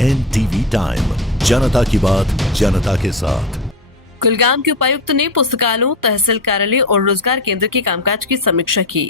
NTV time, जनता की बात जनता के साथ। कुलगाम के उपायुक्त ने पुस्तकालयों, तहसील कार्यालय और रोजगार केंद्र के कामकाज की समीक्षा की।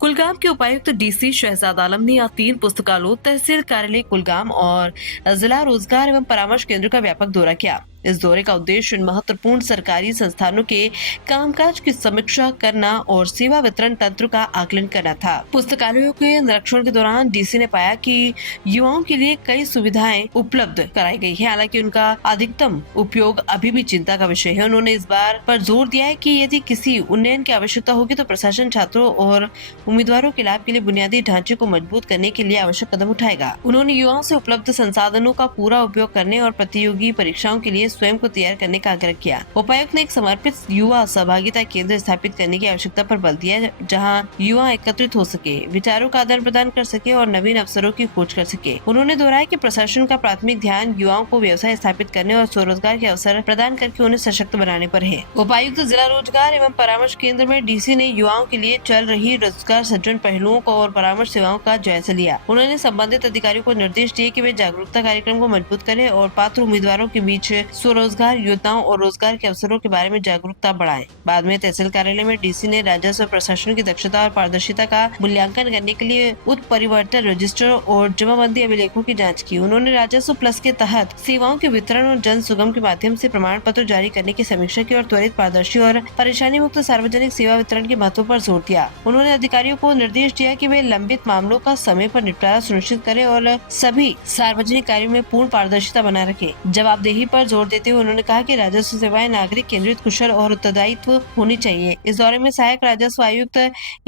कुलगाम के उपायुक्त DC शहजाद आलम ने आज 3 पुस्तकालयों, तहसील कार्यालय कुलगाम और जिला रोजगार एवं परामर्श केंद्र का व्यापक दौरा किया। इस दौरे का उद्देश्य इन महत्वपूर्ण सरकारी संस्थानों के कामकाज की समीक्षा करना और सेवा वितरण तंत्र का आकलन करना था। पुस्तकालयों के निरीक्षण के दौरान DC ने पाया कि युवाओं के लिए कई सुविधाएं उपलब्ध कराई गई है, हालांकि उनका अधिकतम उपयोग अभी भी चिंता का विषय है। उन्होंने इस बार पर जोर दिया है कि यदि किसी उन्नयन की आवश्यकता होगी तो प्रशासन छात्रों और उम्मीदवारों के लाभ के लिए बुनियादी ढांचे को मजबूत करने के लिए आवश्यक कदम उठाएगा। उन्होंने युवाओं से उपलब्ध संसाधनों का पूरा उपयोग करने और प्रतियोगी परीक्षाओं के लिए स्वयं को तैयार करने का आग्रह किया। उपायुक्त ने एक समर्पित युवा सहभागिता केंद्र स्थापित करने की आवश्यकता पर बल दिया, जहां युवा एकत्रित हो सके, विचारों का आदान प्रदान कर सके और नवीन अवसरों की खोज कर सके। उन्होंने दोहराया कि प्रशासन का प्राथमिक ध्यान युवाओं को व्यवसाय स्थापित करने और स्वरोजगार के अवसर प्रदान करके उन्हें सशक्त बनाने पर है। उपायुक्त जिला रोजगार एवं परामर्श केंद्र में DC ने युवाओं के लिए चल रही रोजगार सृजन पहलुओं को और परामर्श सेवाओं का जायजा लिया। उन्होंने संबंधित अधिकारियों को निर्देश दिए कि वे जागरूकता कार्यक्रम को मजबूत करें और पात्र उम्मीदवारों के बीच स्वरोजगार योजनाओं और रोजगार के अवसरों के बारे में जागरूकता बढ़ाएं। बाद में तहसील कार्यालय में DC ने राजस्व प्रशासन की दक्षता और पारदर्शिता का मूल्यांकन करने के लिए उत्परिवर्तन रजिस्टर और जमाबंदी अभिलेखों की जांच की। उन्होंने राजस्व प्लस के तहत सेवाओं के वितरण और जन सुगम के माध्यम से प्रमाण पत्र जारी करने की समीक्षा की और त्वरित, पारदर्शी और परेशानी मुक्त सार्वजनिक सेवा वितरण के महत्व पर जोर दिया। उन्होंने अधिकारियों को निर्देश दिया कि वे लंबित मामलों का समय पर निपटारा सुनिश्चित करें और सभी सार्वजनिक कार्यों में पूर्ण पारदर्शिता बनाए रखें। जवाबदेही पर जोर देते हुए उन्होंने कहा कि राजस्व सेवाएं नागरिक केंद्रित, कुशल और उत्तरदायित्व होनी चाहिए। इस दौरे में सहायक राजस्व आयुक्त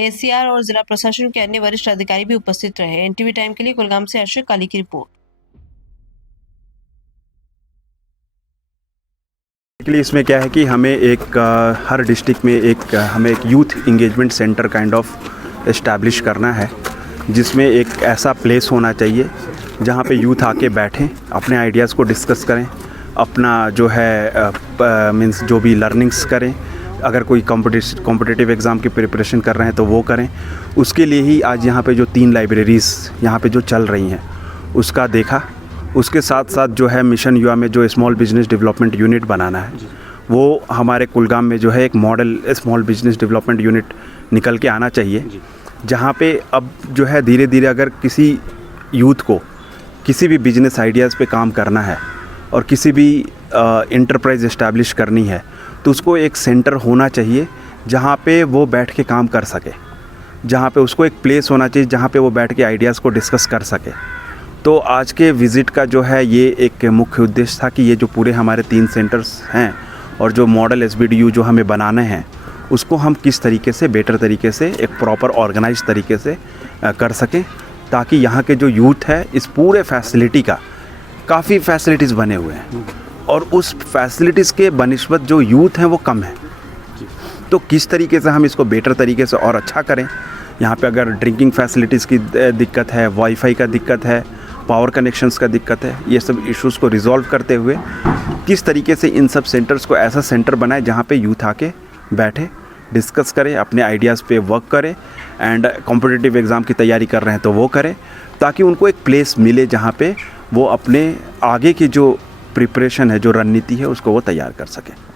ACR और जिला प्रशासन के अन्य वरिष्ठ अधिकारी भी उपस्थित रहे। NTV टाइम के लिए कुलगाम से आशीष काली की रिपोर्ट। इसमें क्या है कि हमें हर डिस्ट्रिक्ट में हमें एक youth engagement centre kind of establish करना है, जिसमें एक ऐसा प्लेस होना चाहिए जहाँ पे यूथ आके बैठें, अपने आइडियाज़ को डिस्कस करें, अपना जो है मीन्स जो भी लर्निंग्स करें। अगर कोई कॉम्पिटिटिव एग्ज़ाम की प्रिपरेशन कर रहे हैं तो वो करें। उसके लिए ही आज यहाँ पे जो 3 लाइब्रेरीज़ यहाँ पे जो चल रही हैं उसका देखा। उसके साथ साथ जो है मिशन युवा में जो स्मॉल बिजनेस डेवलपमेंट यूनिट बनाना है, वो हमारे कुलगाम में जो है एक model small business development unit निकल के आना चाहिए, जहाँ पे अब जो है धीरे धीरे अगर किसी यूथ को किसी भी बिजनेस आइडियाज़ पे काम करना है और किसी भी इंटरप्राइज इस्टेब्लिश करनी है तो उसको एक सेंटर होना चाहिए जहाँ पे वो बैठ के काम कर सके, जहाँ पे उसको एक प्लेस होना चाहिए जहाँ पे वो बैठ के आइडियाज़ को डिस्कस कर सके। तो आज के विज़िट का जो है ये एक मुख्य उद्देश्य था कि ये जो पूरे हमारे 3 सेंटर्स हैं और जो मॉडल SBDU जो हमें बनाने हैं उसको हम किस तरीके से बेटर तरीके से एक प्रॉपर ऑर्गेनाइज तरीके से कर सकें, ताकि यहाँ के जो यूथ है इस पूरे फैसिलिटी का काफ़ी फैसिलिटीज़ बने हुए हैं और उस फैसिलिटीज़ के बनिस्बत जो यूथ हैं वो कम है। तो किस तरीके से हम इसको बेटर तरीके से और अच्छा करें। यहाँ पे अगर ड्रिंकिंग फैसिलिटीज़ की दिक्कत है, वाईफाई का दिक्कत है, पावर कनेक्शंस का दिक्कत है, ये सब इश्यूज़ को रिजॉल्व करते हुए किस तरीके से इन सब सेंटर्स को ऐसा सेंटर बनाए जहाँ पे यूथ आके बैठे, डिस्कस करें, अपने आइडियाज़ पे वर्क करें एंड कॉम्पिटिटिव एग्ज़ाम की तैयारी कर रहे हैं तो वो करें, ताकि उनको एक प्लेस मिले जहाँ पे वो अपने आगे की जो प्रिपरेशन है, जो रणनीति है, उसको वो तैयार कर सकें।